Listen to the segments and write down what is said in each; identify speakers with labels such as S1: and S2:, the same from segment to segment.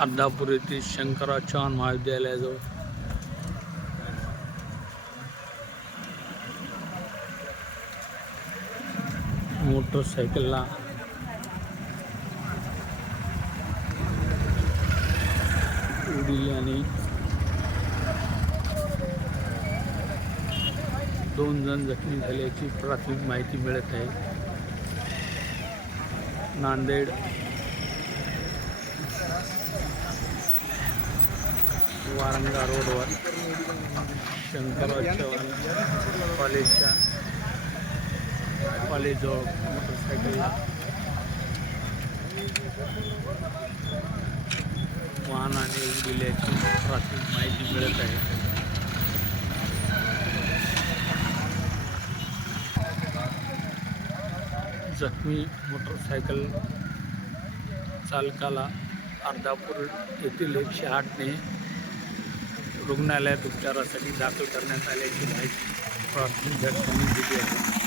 S1: अर्धापूर येथील शंकराचार्य चव्हाण महाविद्यालयाजवळ. मोटरसायकलला. उडी आणि दोन जण जखमी झाल्याची प्राथमिक माहिती मिळत आहे. नांदेड वारंगा रोडवर शंकरराव चव्हाण कॉलेजच्या कॉलेजजवळ मोटरसायकलला वाहनाने दिल्याची प्राथमिक माहिती मिळत आहे. जखमी मोटरसायकल चालकाला अर्धापूर येथील एकशे आठने रुग्णालयात उपचारासाठी दाखल करण्यात आल्याची माहिती प्राथमिक घटकांनी दिली आहे.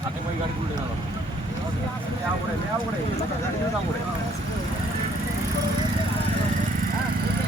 S2: आणि मग गाडी कुठे जाणार?